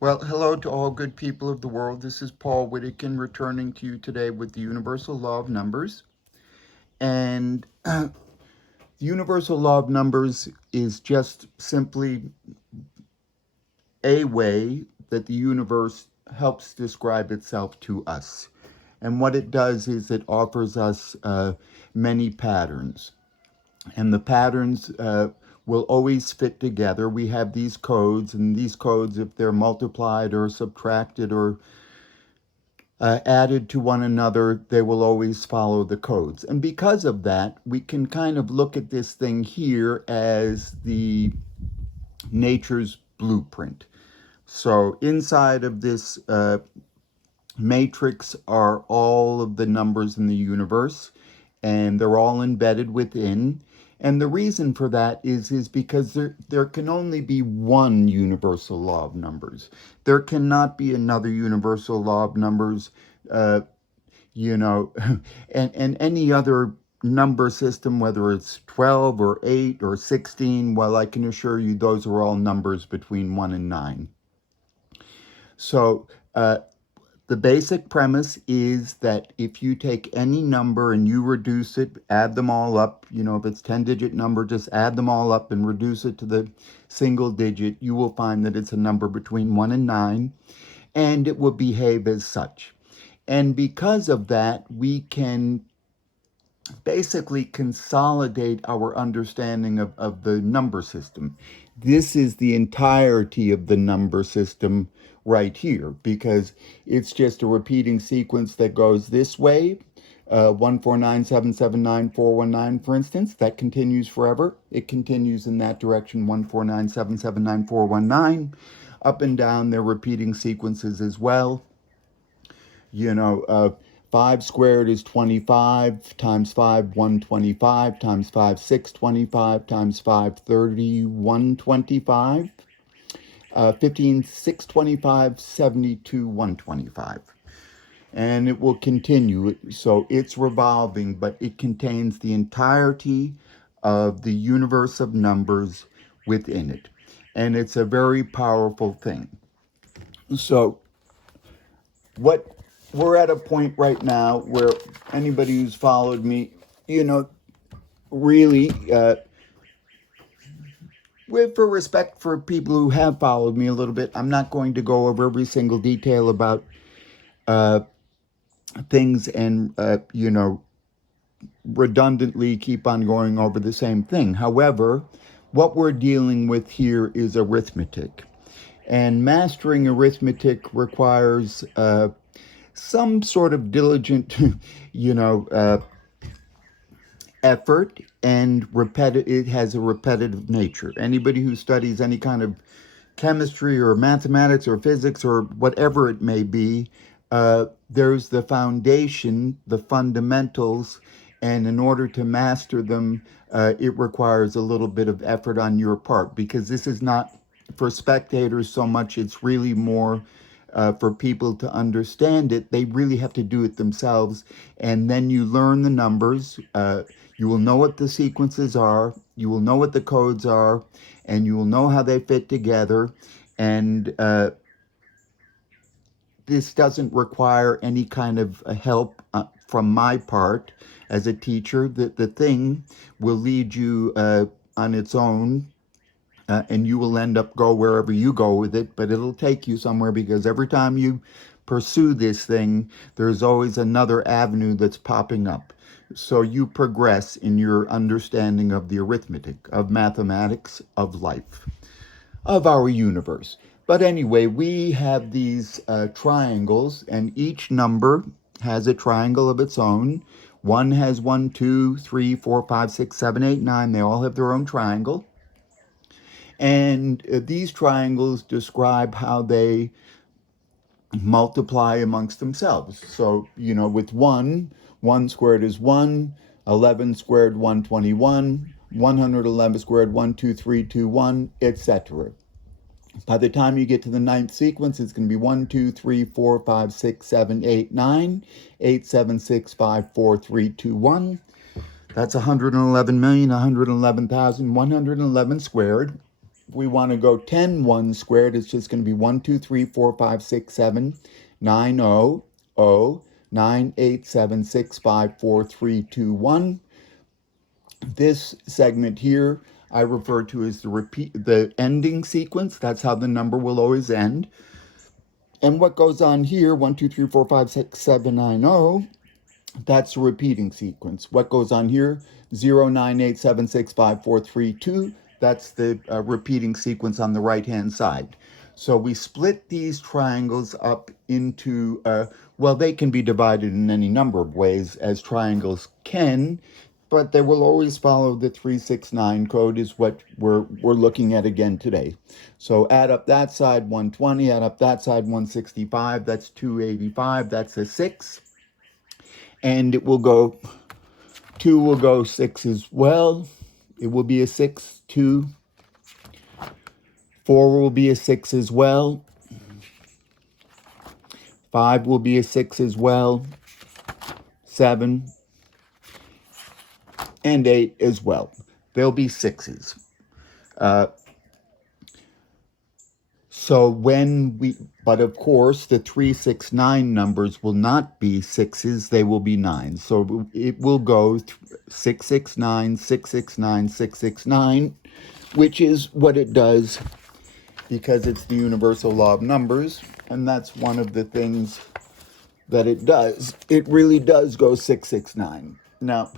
Well, hello to all good people of the world. This is Paul Whittakin returning to you today with the universal law of numbers. And the universal law of numbers is just simply a way that the universe helps describe itself to us. And what it does is it offers us many patterns. And the patterns will always fit together. We have these codes, and these codes, if they're multiplied or subtracted or added to one another, they will always follow the codes. And because of that, we can kind of look at this thing here as the nature's blueprint. So inside of this matrix are all of the numbers in the universe, and they're all embedded within. And the reason for that is because there can only be one universal law of numbers. There cannot be another universal law of numbers, uh, you know, and any other number system, whether it's 12 or 8 or 16, well, I can assure you those are all numbers between 1 and 9. So, the basic premise is that if you take any number and you reduce it, add them all up, if it's 10-digit number, just add them all up and reduce it to the single digit, you will find that it's a number between 1 and 9, and it will behave as such. And because of that, we can basically consolidate our understanding of the number system. This is the entirety of the number system right here, because it's just a repeating sequence that goes this way. 149779419, for instance, that continues forever. It continues in that direction, 149779419. Up and down, they're repeating sequences as well. you know, uh, 5 squared is 25, times 5, 125, times 5, 625, times 5, 3125, 15, 625, 72, 125. And it will continue. So it's revolving, but it contains the entirety of the universe of numbers within it. And it's a very powerful thing. So what we're at a point right now where anybody who's followed me, really, with for respect for people who have followed me a little bit, I'm not going to go over every single detail about uh, things and redundantly keep on going over the same thing. However, what we're dealing with here is arithmetic, and mastering arithmetic requires some sort of diligent, you know, uh, effort, and it has a repetitive nature. Anybody who studies any kind of chemistry or mathematics or physics or whatever it may be, there's the foundation, the fundamentals, and in order to master them, it requires a little bit of effort on your part, because this is not for spectators so much, it's really more for people to understand it. They really have to do it themselves, and then you learn the numbers. You will know what the sequences are, you will know what the codes are, and you will know how they fit together. And this doesn't require any kind of help from my part as a teacher. The thing will lead you on its own, and you will end up go wherever you go with it, but it'll take you somewhere, because every time you pursue this thing, there's always another avenue that's popping up. So you progress in your understanding of the arithmetic, of mathematics, of life, of our universe. But anyway, we have these triangles, and each number has a triangle of its own. One has 1, 2, 3, 4, 5, 6, 7, 8, 9. They all have their own triangle. And these triangles describe how they multiply amongst themselves. So, with 1 squared is 1, 11 squared, 121, 111 squared, 1, 2, 3, 2, 1, etc. By the time you get to the ninth sequence, it's going to be 1, 2, 3, 4, 5, 6, 7, 8, 9, 8, 7, 6, 5, 4, 3, 2, 1. That's 111,111,111 squared. if we want to go 10 ones squared, it's just going to be 1, 2, 3, 4, 5, 6, 7, 9, 0, 0, 9, 8, 7, 6, 5, 4, 3, 2, 1. This segment here I refer to as the ending sequence. That's how the number will always end. And what goes on here, 1, 2, 3, 4, 5, 6, 7, 9, 0, that's a repeating sequence. What goes on here, 0, 9, 8, 7, 6, 5, 4, 3, 2, that's the repeating sequence on the right-hand side. So we split these triangles up into, well, they can be divided in any number of ways, as triangles can, but they will always follow the 369 code is what we're looking at again today. So add up that side 120, add up that side 165, that's 285, that's a 6. And it will go, 2 will go 6 as well. It will be a 6, 2. 4 will be a 6 as well. 5 will be a 6 as well. 7 and 8 as well. They'll be 6s. So but of course, the 369 numbers will not be 6s, they will be 9s. So it will go 669, 669, 669, which is what it does because it's the universal law of numbers, and that's one of the things that it does. It really does go 669. Now,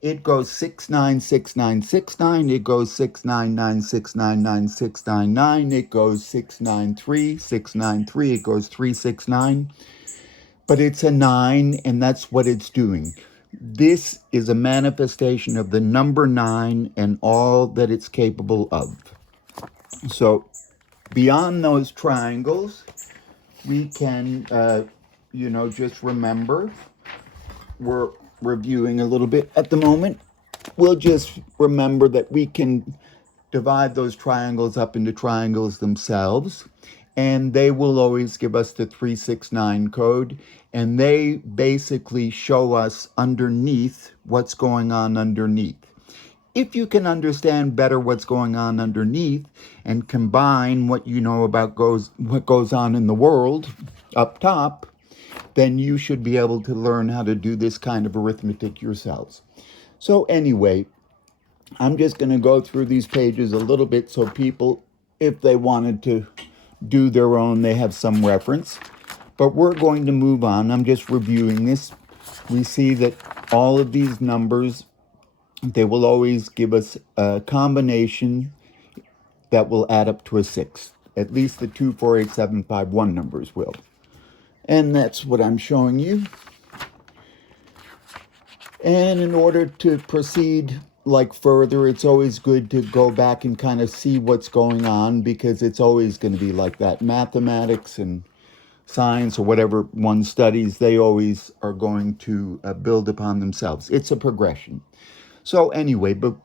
it goes 696969, it goes 699699699, it goes 693 it goes 369, but it's a 9, and that's what it's doing. This is a manifestation of the number 9 and all that it's capable of. So beyond those triangles, we can, just remember, we're reviewing a little bit at the moment. We'll just remember that we can divide those triangles up into triangles themselves, and they will always give us the 369 code, and they basically show us underneath what's going on underneath. If you can understand better what's going on underneath and combine what you know about what goes on in the world up top, then you should be able to learn how to do this kind of arithmetic yourselves. So anyway, I'm just going to go through these pages a little bit so people, if they wanted to do their own, they have some reference. But we're going to move on. I'm just reviewing this. We see that all of these numbers, they will always give us a combination that will add up to a 6. At least the 2, 4, 8, 7, 5, 1 numbers will. And that's what I'm showing you. And in order to proceed further, it's always good to go back and kind of see what's going on, because it's always going to be like that. Mathematics and science, or whatever one studies, they always are going to build upon themselves. It's a progression. So anyway, but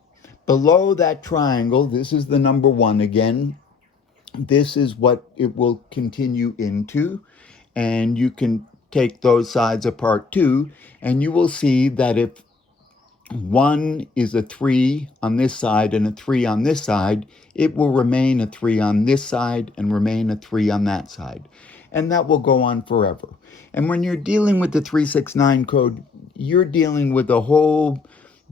below that triangle, this is the number 1 again. This is what it will continue into. And you can take those sides apart too, and you will see that if 1 is a 3 on this side and a 3 on this side, it will remain a 3 on this side and remain a 3 on that side. And that will go on forever. And when you're dealing with the 369 code, you're dealing with a whole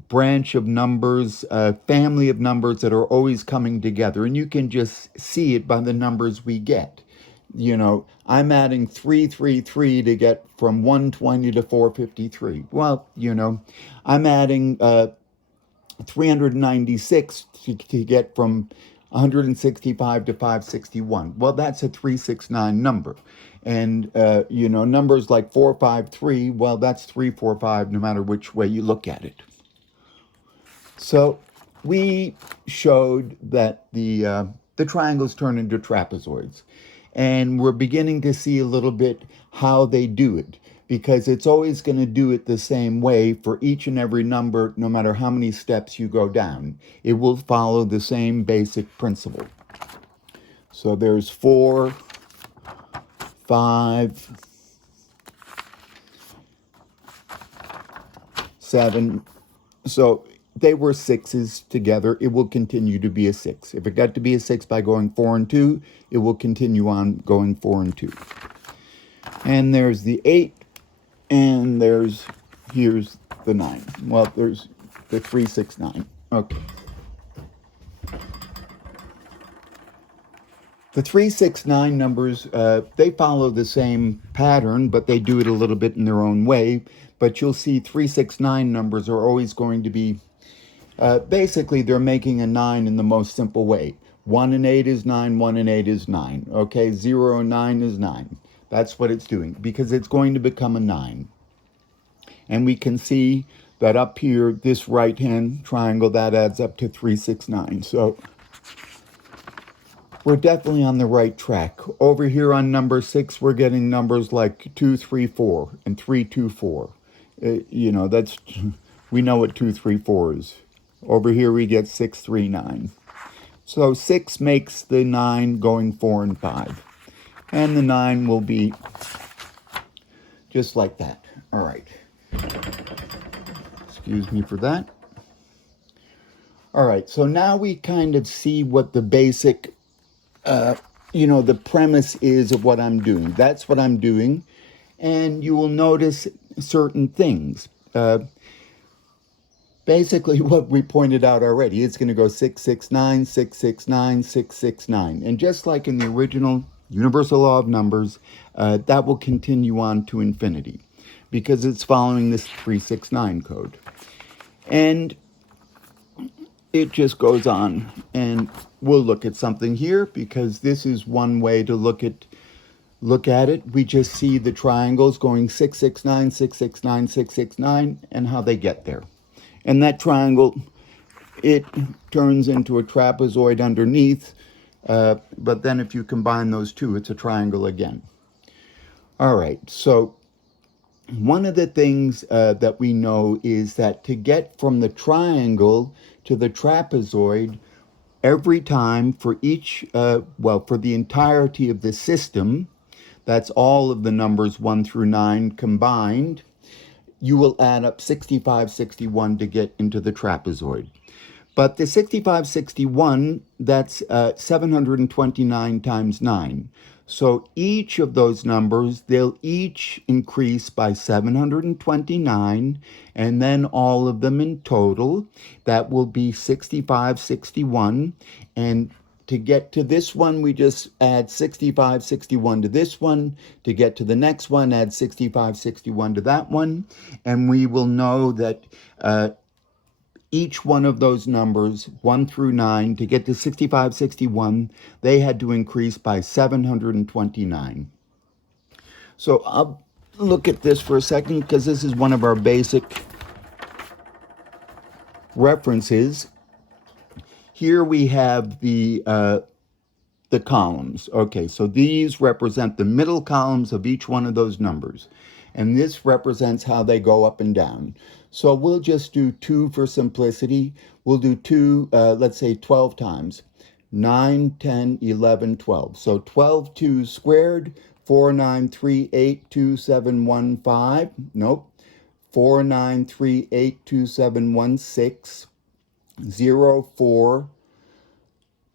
branch of numbers, a family of numbers that are always coming together. And you can just see it by the numbers we get. I'm adding 333 to get from 120 to 453. Well, I'm adding 396 to get from 165 to 561. Well, that's a 369 number. And, numbers like 453, well, that's 345 no matter which way you look at it. So we showed that the triangles turn into trapezoids. And we're beginning to see a little bit how they do it, because it's always going to do it the same way for each and every number, no matter how many steps you go down. It will follow the same basic principle. So there's 4, 5, 7. So they were sixes together, it will continue to be a 6. If it got to be a 6 by going 4 and 2, it will continue on going 4 and 2. And there's the 8, and here's the 9. Well, there's the 3, 6, 9. Okay. The 3, 6, 9 numbers, they follow the same pattern, but they do it a little bit in their own way. But you'll see 3, 6, 9 numbers are always going to be, basically they're making a 9 in the most simple way. 1 and 8 is 9, 1 and 8 is 9. Okay, 0 and 9 is 9. That's what it's doing, because it's going to become a 9. And we can see that up here, this right-hand triangle, that adds up to 3, 6, 9. So we're definitely on the right track. Over here on number 6, we're getting numbers like 2, 3, 4 and 3, 2, 4. You know, we know what 2, 3, 4 is. Over here we get 6, 3, 9. So 6 makes the 9 going 4 and 5. And the 9 will be just like that. All right. Excuse me for that. All right, so now we kind of see what the basic, the premise is of what I'm doing. That's what I'm doing. And you will notice certain things. Basically, what we pointed out already, it's going to go 6, 6, 9, 6, 6, 9, 6, 6, 9. And just like in the original universal law of numbers, that will continue on to infinity because it's following this 3, 6, 9 code. And it just goes on. And we'll look at something here because this is one way to look at it. We just see the triangles going 6, 6, 9, 6, 6, 9, 6, 6, 9, and how they get there. And that triangle, it turns into a trapezoid underneath. But then if you combine those two, it's a triangle again. All right, so one of the things that we know is that to get from the triangle to the trapezoid, every time for each, for the entirety of the system, that's all of the numbers 1 through 9 combined, you will add up 65, 61 to get into the trapezoid. But the 65, 61, that's 729 times 9. So each of those numbers, they'll each increase by 729, and then all of them in total, that will be 65, 61. And to get to this one, we just add 65, 61 to this one. To get to the next one, add 65, 61 to that one. And we will know that each one of those numbers, 1 through 9, to get to 65, 61, they had to increase by 729. So I'll look at this for a second because this is one of our basic references. Here we have the columns. Okay, so these represent the middle columns of each one of those numbers. And this represents how they go up and down. So we'll just do 2 for simplicity. We'll do 2, let's say 12 times. 9, 10, 11, 12. So 12 2 squared, 4, 9, 3, 8, 2, 7, 1, 5. Nope. 4, 9, 3, 8, 2, 7, 1, 6. 0, 4,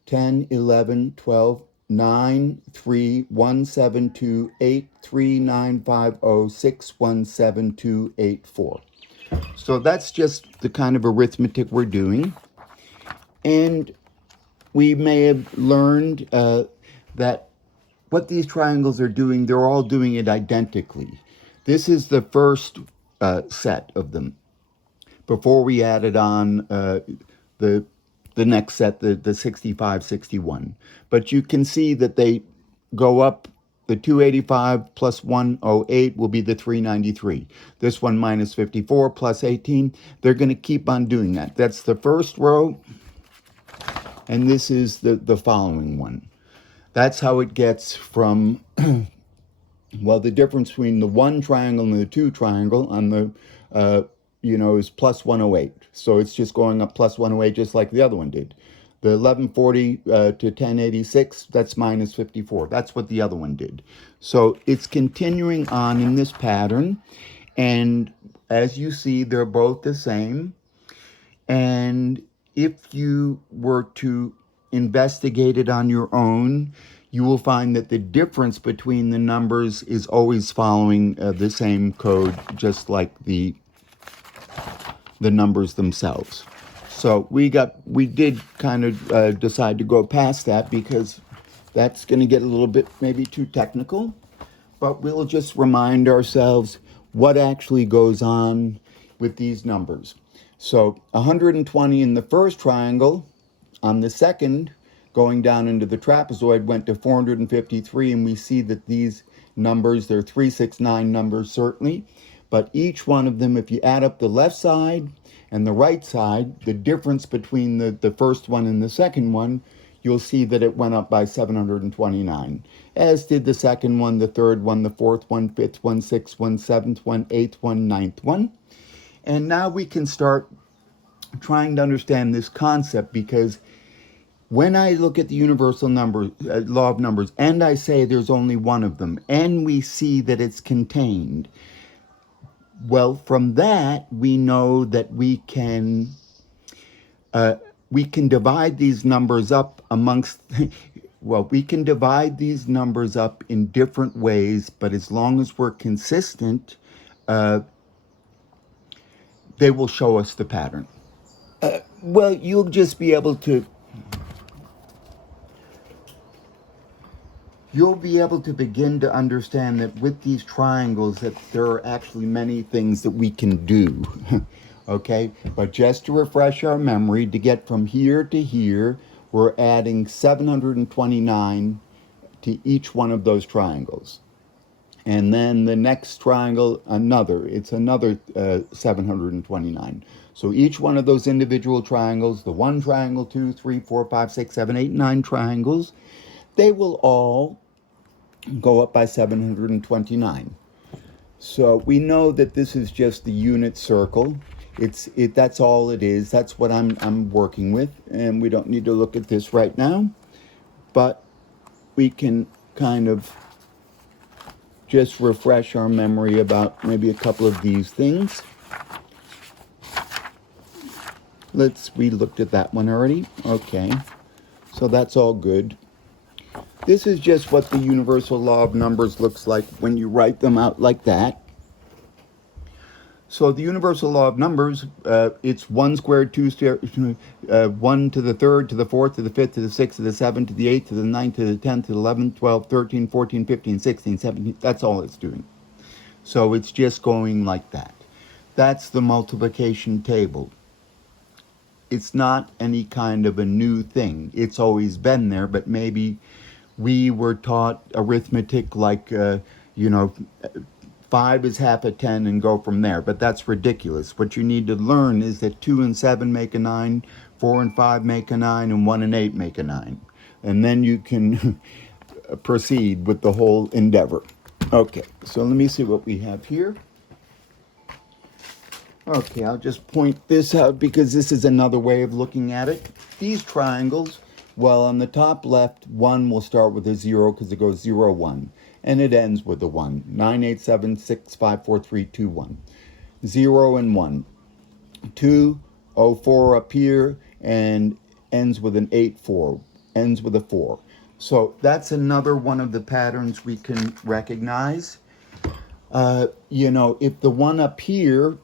10, 11, 12, 9, 3, 1, 7, 2, 8, 3, 9, 5, 0, 6, 1, 7, 2, 8, 4. So that's just the kind of arithmetic we're doing. And we may have learned that what these triangles are doing, they're all doing it identically. This is the first set of them before we added on the next set, the 65, 61. But you can see that they go up. The 285 plus 108 will be the 393. This one minus 54 plus 18. They're going to keep on doing that. That's the first row. And this is the following one. That's how it gets from, the difference between the 1 triangle and the 2 triangle on the, is plus 108. So it's just going up plus 108 just like the other one did. The 1140 to 1086, that's minus 54. That's what the other one did. So it's continuing on in this pattern. And as you see, they're both the same. And if you were to investigate it on your own, you will find that the difference between the numbers is always following the same code, just like the numbers themselves. So we did kind of decide to go past that because that's going to get a little bit maybe too technical, but we'll just remind ourselves what actually goes on with these numbers. So 120 in the first triangle, on the second, going down into the trapezoid, went to 453, and we see that these numbers, they're 369 numbers certainly, but each one of them, if you add up the left side and the right side, the difference between the first one and the second one, you'll see that it went up by 729, as did the second one, the third one, the fourth one, fifth one, sixth one, seventh one, eighth one, ninth one. And now we can start trying to understand this concept, because when I look at the universal number, law of numbers, and I say there's only one of them, and we see that it's contained, well, from that, we know that we can divide these numbers up amongst, well, we can divide these numbers up in different ways, but as long as we're consistent, they will show us the pattern. Well, you'll just be able to begin to understand that with these triangles that there are actually many things that we can do. Okay, but just to refresh our memory, to get from here to here, we're adding 729 to each one of those triangles. And then the next triangle, it's another 729. So each one of those individual triangles, the 1 triangle, 2, 3, 4, 5, 6, 7, 8, 9 triangles, they will all go up by 729. So we know that this is just the unit circle. That's all it is. That's what I'm working with, and we don't need to look at this right now, but we can kind of just refresh our memory about maybe a couple of these things. We looked at that one already. Okay, so that's all good. This is just what the universal law of numbers looks like when you write them out like that. So the universal law of numbers, it's 1 squared, 2 squared, 1 to the 3rd, to the 4th, to the 5th, to the 6th, to the 7th, to the 8th, to the 9th, to the 10th, to the 11th, 12th, 13, 14, 15, 16, 17. That's all it's doing. So it's just going like that. That's the multiplication table. It's not any kind of a new thing. It's always been there, but maybe we were taught arithmetic like, 5 is half of 10 and go from there, but that's ridiculous. What you need to learn is that 2 and 7 make a 9, 4 and 5 make a 9, and 1 and 8 make a 9. And then you can proceed with the whole endeavor. Okay, so let me see what we have here. Okay, I'll just point this out because this is another way of looking at it. These triangles, well, on the top left, 1 will start with a 0 because it goes 0, 1. And it ends with a 1. 9, 8, 7, 6, 5, 4, 3, 2, 1. 0 and 1. 2, 0, 4 up here, and ends with an 8, 4. Ends with a 4. So that's another one of the patterns we can recognize. If the 1 up here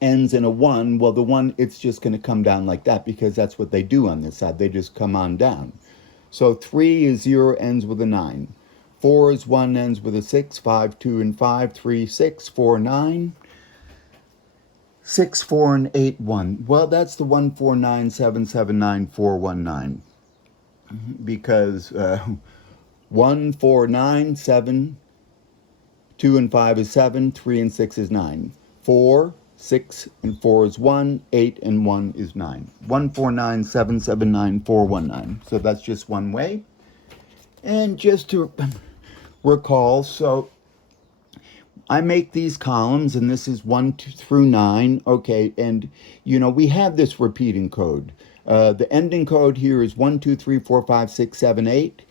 ends in a 1, well, the 1, it's just going to come down like that because that's what they do on this side. They just come on down. So 3 is 0, ends with a 9. 4 is 1, ends with a 6, 5, 2, and 5, 3, 6, 4, 9, 6, 4, and 8, 1. Well, that's the 1, 4, 9, 7, 7, 9, 4, 1, 9. Because 1, 4, 9, 7, 2 and 5 is 7, 3 and 6 is 9. 4, 6 and 4 is 1, 8 and 1 is 9. 1, 4, 9, 7, 7, 9, 4, 1, 9. So that's just one way. And just to recall, so I make these columns, and this is 1 through 9. Okay, and we have this repeating code. The ending code here is 1, 2, 3, 4, 5, 6, 7, 8,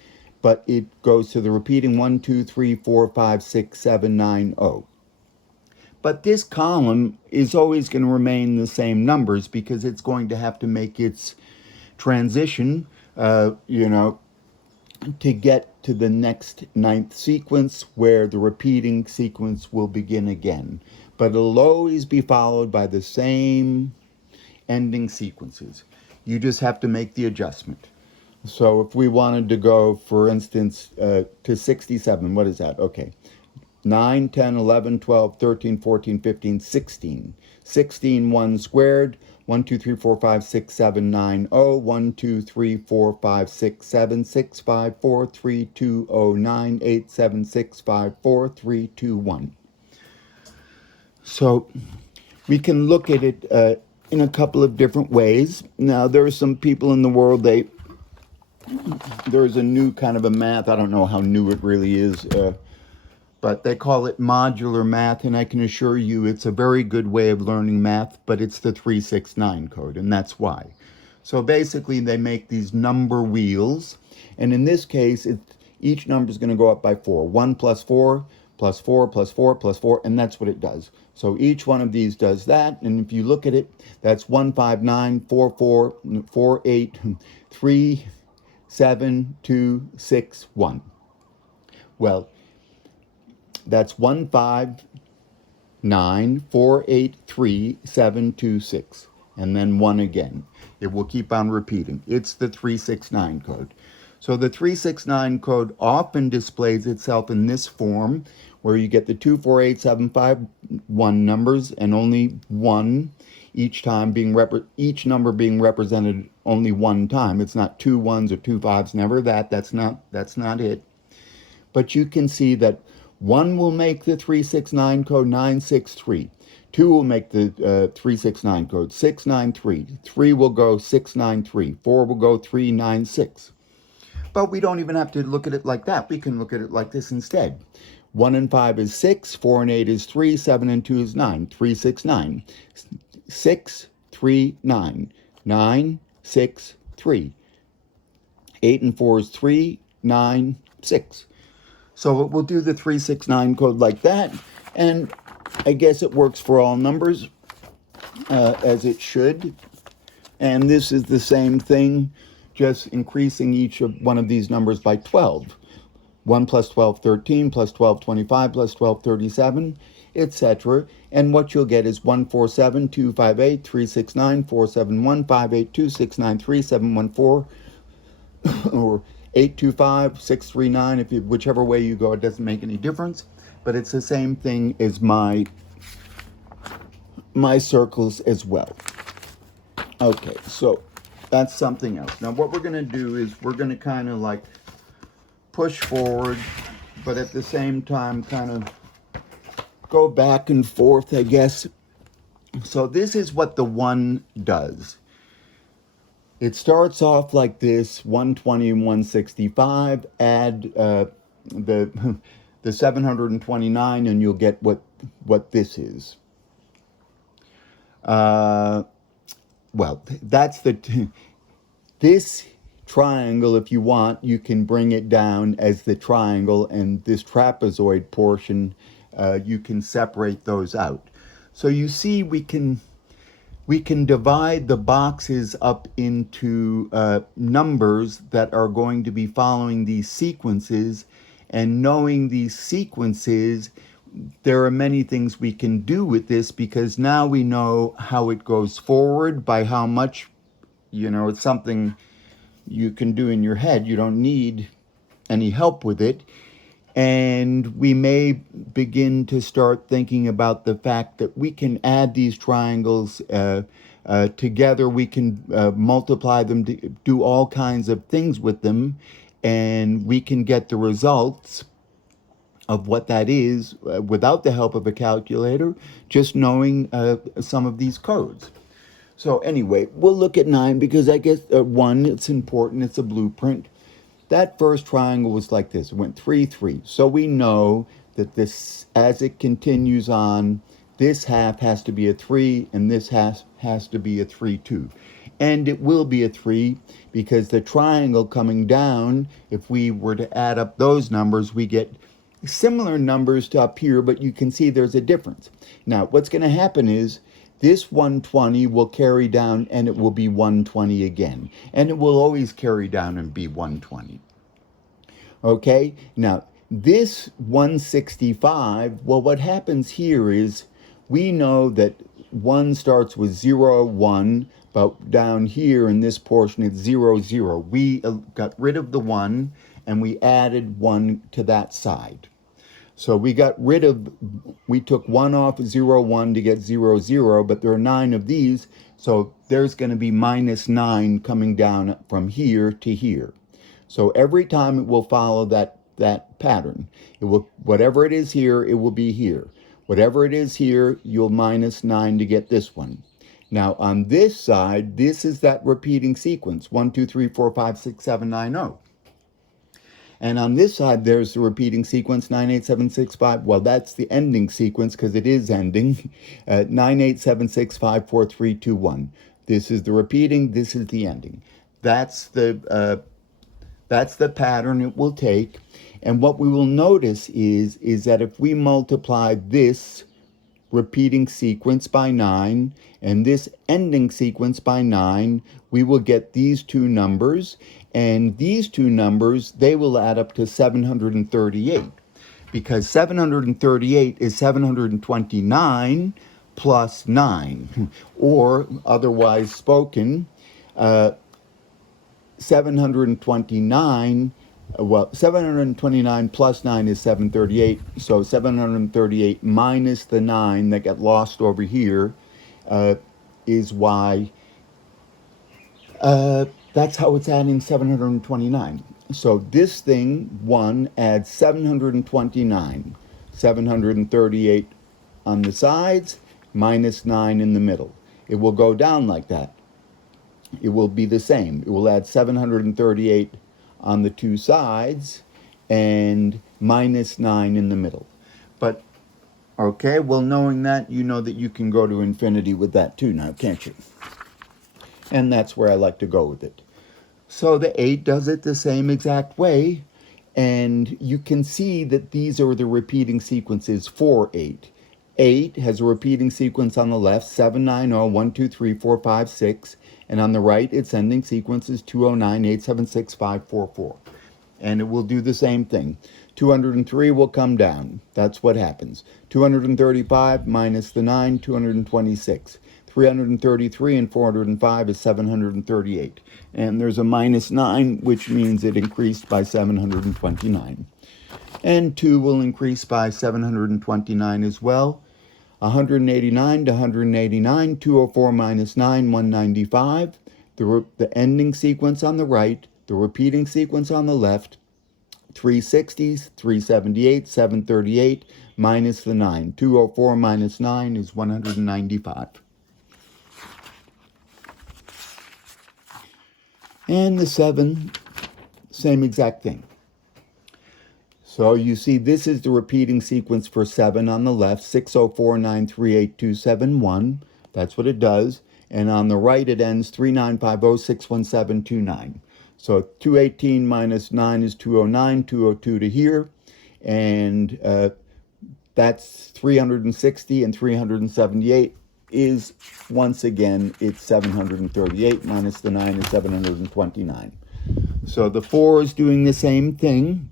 but it goes to the repeating 1, 2, 3, 4, 5, 6, 7, 9, 0. But this column is always going to remain the same numbers because it's going to have to make its transition, to get to the next ninth sequence where the repeating sequence will begin again. But it'll always be followed by the same ending sequences. You just have to make the adjustment. So if we wanted to go, for instance, to 67, what is that? Okay. 9, 10, 11, 12, 13, 14, 15, 16. 16, 1 squared. 1, 2, 3, 4, 5, 6, 7, 9, 0. 1, 2, 3, 4, 5, 6, 7, 6, 5, 4, 3, 2, 0, 9, 8, 7, 6, 5, 4, 3, 2, 1. So we can look at it in a couple of different ways. Now, there are some people in the world, there's a new kind of a math, I don't know how new it really is, but they call it modular math, and I can assure you it's a very good way of learning math, but it's the 369 code, and that's why. So basically, they make these number wheels, and in this case, each number is going to go up by 4. 1 plus 4, plus 4, plus 4, plus 4, and that's what it does. So each one of these does that, and if you look at it, that's 1, 5, 9, 4, 4, 4, 8, 3, 7, 2, 6, 1. Well, that's 1, 5, 9, 4, 8, 3, 7, 2, 6. And then 1 again. It will keep on repeating. It's the 369 code. So the 369 code often displays itself in this form, where you get the 2, 4, 8, 7, 5, 1 numbers, and only 1 each time each number being represented only one time. It's not 2 1s or 2 5s, never that. That's not it. But you can see that 1 will make the 369 code 963. 2 will make the 369 code 693. 3 will go 693. 4 will go 396. But we don't even have to look at it like that. We can look at it like this instead. 1 and 5 is 6. 4 and 8 is 3. 7 and 2 is 9. 369. 6, 3, 9. 9, 6, 3. 8 and 4 is 3, 9, 6. So we'll do the 369 code like that, and I guess it works for all numbers, as it should. And this is the same thing, just increasing each of one of these numbers by 12. 1 plus 12, 13, plus 12, 25, plus 12, 37, etc. And what you'll get is 147, 258, 369, 471, 582, 693, 714, or 825, 639, whichever way you go, it doesn't make any difference. But it's the same thing as my circles as well. Okay, so that's something else. Now what we're going to do is we're going to kind of like push forward, but at the same time kind of go back and forth, I guess. So this is what the 1 does. It starts off like this: 120 and 165. Add the 729, and you'll get what this is. Well, that's this triangle. If you want, you can bring it down as the triangle, and this trapezoid portion, you can separate those out. So you see, we can divide the boxes up into numbers that are going to be following these sequences, and knowing these sequences, there are many things we can do with this, because now we know how it goes forward by how much, it's something you can do in your head. You don't need any help with it. And we may begin to start thinking about the fact that we can add these triangles together. We can multiply them, do all kinds of things with them, and we can get the results of what that is without the help of a calculator, just knowing some of these codes. So anyway, we'll look at 9 because I guess 1, it's important, it's a blueprint. That first triangle was like this. It went 3, 3. So we know that this, as it continues on, this half has to be a 3, and this has to be a 3, 2. And it will be a 3 because the triangle coming down, if we were to add up those numbers, we get similar numbers to up here, but you can see there's a difference. Now, what's going to happen is this 120 will carry down and it will be 120 again. And it will always carry down and be 120. Okay, now this 165, well, what happens here is we know that 1 starts with 0, 1, but down here in this portion it's 0, 0. We got rid of the 1 and we added 1 to that side. So we took 1 off 0, 1 to get 0, 0, but there are 9 of these, so there's going to be minus 9 coming down from here to here. So every time it will follow that pattern. It will, whatever it is here, it will be here. Whatever it is here, you'll minus 9 to get this one. Now on this side, this is that repeating sequence, 1, 2, 3, 4, 5, 6, 7, 9, 0. And on this side, there's the repeating sequence, 9, 8, 7, 6, 5. Well, that's the ending sequence because it is ending. 9, 8, 7, 6, 5, 4, 3, 2, 1. This is the repeating, this is the ending. That's the pattern it will take. And what we will notice is that if we multiply this repeating sequence by 9 and this ending sequence by 9, we will get these two numbers. And these two numbers, they will add up to 738. Because 738 is 729 plus 9. Or, otherwise spoken, 729 plus 9 is 738, so 738 minus the 9 that got lost over here is why, that's how it's adding 729. So this thing, 1, adds 729, 738 on the sides, minus 9 in the middle. It will go down like that. It will be the same. It will add 738 on the two sides and minus 9 in the middle. But, okay, well, knowing that, you know that you can go to infinity with that too now, can't you? And that's where I like to go with it. So the 8 does it the same exact way, and you can see that these are the repeating sequences for 8. 8 has a repeating sequence on the left, 7, 9, 0, 1, 2, 3, 4, 5, 6. And on the right, its ending sequence is 209, 8, 7, 6, 5, 4, 4. And it will do the same thing. 203 will come down. That's what happens. 235 minus the 9, 226. 333 and 405 is 738. And there's a minus 9, which means it increased by 729. And 2 will increase by 729 as well. 189 to 189, 204 minus 9, 195. The ending sequence on the right, the repeating sequence on the left, 360s, 378, 738, minus the 9. 204 minus 9 is 195. And the 7, same exact thing. So you see this is the repeating sequence for 7 on the left, 604938271. That's what it does. And on the right it ends 395061729. So 218 minus 9 is 209, 202 to here. And that's 360 and 378 is, once again, it's 738 minus the 9 is 729. So the 4 is doing the same thing.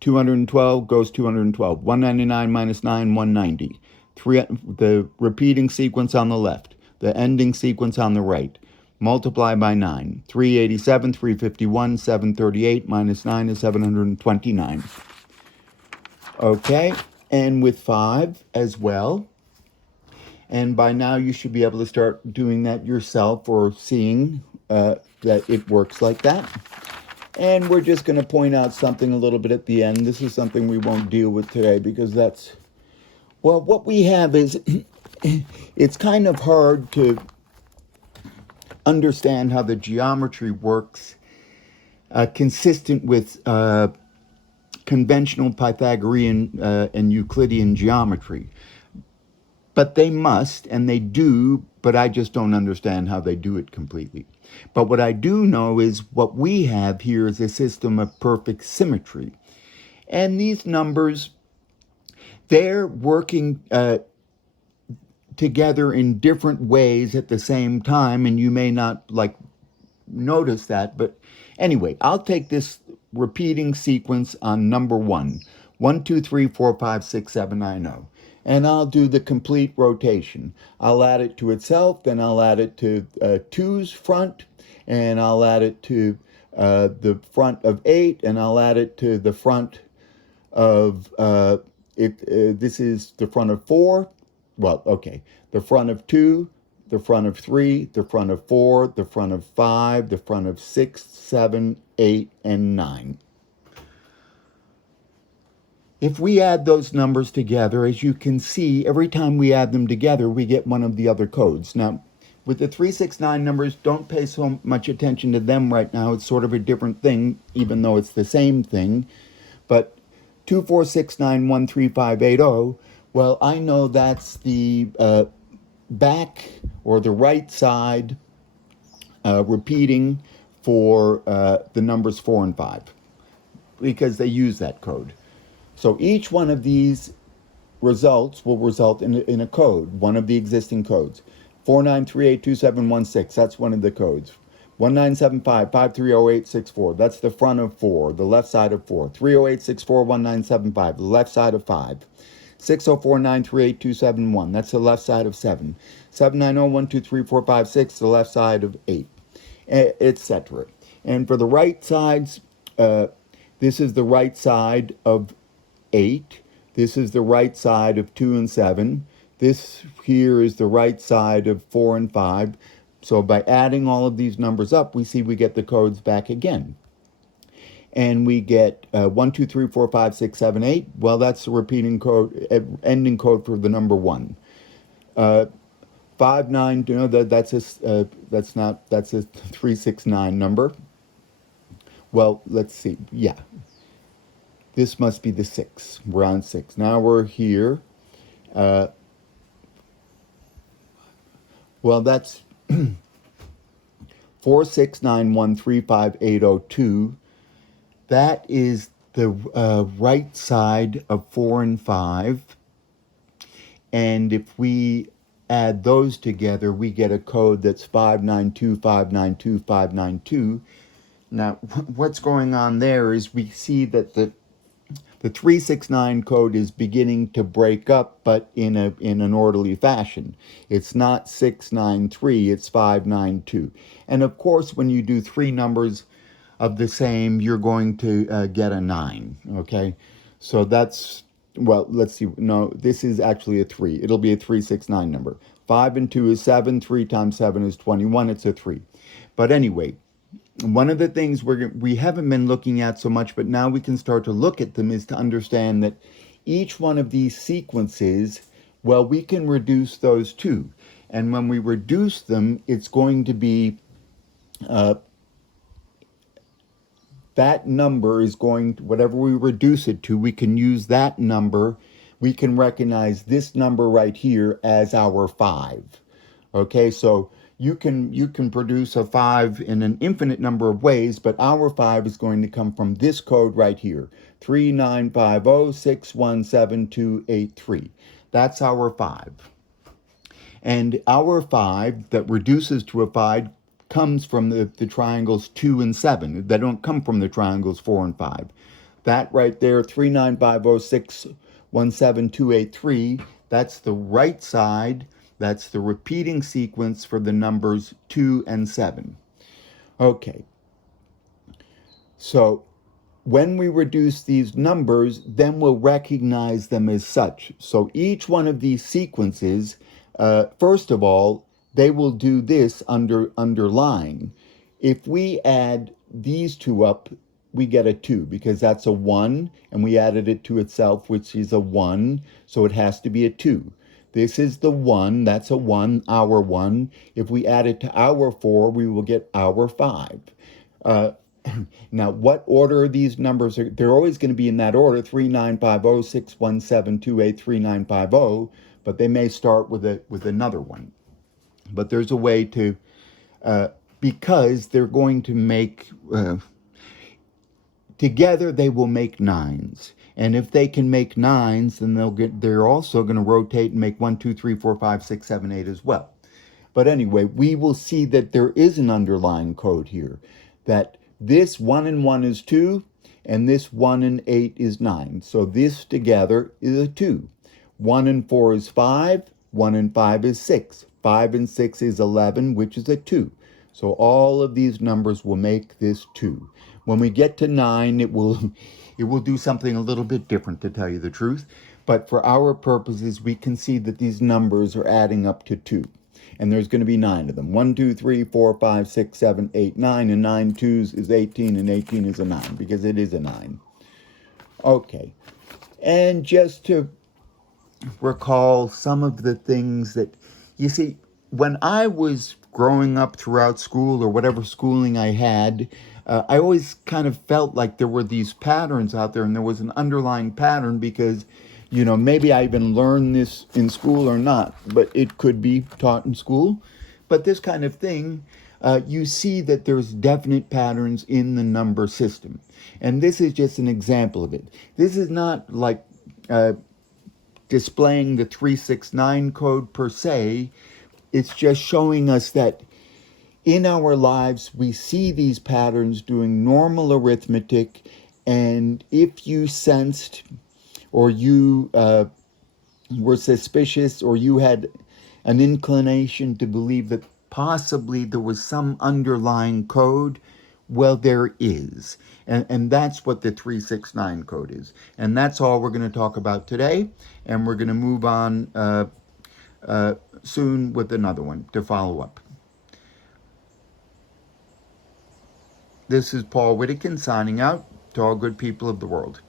212 goes 212. 199 minus 9, 190. The repeating sequence on the left. The ending sequence on the right. Multiply by 9. 387, 351, 738 minus 9 is 729. Okay, and with 5 as well. And by now you should be able to start doing that yourself or seeing that it works like that. And we're just going to point out something a little bit at the end. This is something we won't deal with today because that's, well, what we have is, it's kind of hard to understand how the geometry works consistent with conventional Pythagorean and Euclidean geometry. But they must, and they do, but I just don't understand how they do it completely. But what I do know is what we have here is a system of perfect symmetry. And these numbers, they're working together in different ways at the same time, and you may not notice that, but anyway, I'll take this repeating sequence on number 1, 1, 2, 3, 4, 5, 6, 7, 9, 0, and I'll do the complete rotation. I'll add it to itself, then I'll add it to 2's front, and I'll add it to the front of 8, and I'll add it to the front of this is the front of 4. Well, okay, the front of 2, the front of 3, the front of 4, the front of 5, the front of 6, 7, 8, and 9. If we add those numbers together, as you can see, every time we add them together, we get one of the other codes. Now, with the 3, 6, 9 numbers, don't pay so much attention to them right now. It's sort of a different thing, even though it's the same thing. But 2, 4, 6, 9, 1, 3, 5, 8, 0, well, I know that's the back or the right side repeating for the numbers 4 and 5 because they use that code. So each one of these results will result in a code, one of the existing codes. 49382716, that's one of the codes. 1975530864, that's the front of 4, the left side of 4. 308641975, the left side of 5. 604938271, that's the left side of 7. 790123456, the left side of 8, etc. And for the right sides, this is the right side of 8. This is the right side of 2 and 7. This here is the right side of 4 and 5. So by adding all of these numbers up, we see we get the codes back again. And we get 1, 2, 3, 4, 5, 6, 7, 8. Well, that's the repeating code, ending code for the number 1. 5, 9, you know, that's a 369 number. Well, let's see. Yeah. This must be the 6. We're on 6. Now we're here. Well, that's 469135802. That is the right side of 4 and 5. And if we add those together, we get a code that's 592592. Now, what's going on there is we see that the 369 code is beginning to break up, but in an orderly fashion. It's not 693, it's 592. And of course, when you do 3 numbers of the same, you're going to get a 9, okay? So that's, well, let's see. No, this is actually a 3. It'll be a 369 number. 5 and 2 is 7. 3 times 7 is 21. It's a 3. But anyway, one of the things we haven't been looking at so much, but now we can start to look at them, is to understand that each one of these sequences, well, we can reduce those too. And when we reduce them, it's going to be, that number is going to, whatever we reduce it to, we can use that number. We can recognize this number right here as our 5. Okay, so you can produce a 5 in an infinite number of ways, but our 5 is going to come from this code right here, 39506178283. That's our 5. And our 5 that reduces to a 5 comes from the triangles 2 and 7. They don't come from the triangles 4 and 5. That right there, 39506178283, that's the right side. That's the repeating sequence for the numbers 2 and 7. Okay. So when we reduce these numbers, then we'll recognize them as such. So each one of these sequences, first of all, they will do this underlying. If we add these two up, we get a 2 because that's a 1, and we added it to itself, which is a 1, so it has to be a 2. This is the 1, that's a 1, our 1. If we add it to our 4, we will get our 5. Now, what order these numbers are, they're always going to be in that order, 3950617283950, but they may start with another one. But there's a way to, because they're going to make, together they will make 9s. And if they can make 9s, then they're also going to rotate and make 1, 2, 3, 4, 5, 6, 7, 8 as well. But anyway, we will see that there is an underlying code here, that this 1 and 1 is 2, and this 1 and 8 is 9. So this together is a 2. 1 and 4 is 5, 1 and 5 is 6. 5 and 6 is 11, which is a 2. So all of these numbers will make this 2. When we get to 9, it will do something a little bit different, to tell you the truth. But for our purposes, we can see that these numbers are adding up to 2. And there's going to be 9 of them. 1, 2, 3, 4, 5, 6, 7, 8, 9. And 9 twos is 18, and 18 is a 9, because it is a 9. Okay. And just to recall some of the things that, you see, when I was growing up throughout school, or whatever schooling I had, I always kind of felt like there were these patterns out there, and there was an underlying pattern, because maybe I even learned this in school or not, but it could be taught in school. But this kind of thing, you see that there's definite patterns in the number system. And this is just an example of it. This is not like displaying the 369 code per se. It's just showing us that in our lives, we see these patterns doing normal arithmetic, and if you sensed, or you were suspicious, or you had an inclination to believe that possibly there was some underlying code, well, there is. And that's what the 369 code is. And that's all we're going to talk about today. And we're going to move on soon with another one to follow up. This is Paul Whittakin signing out to all good people of the world.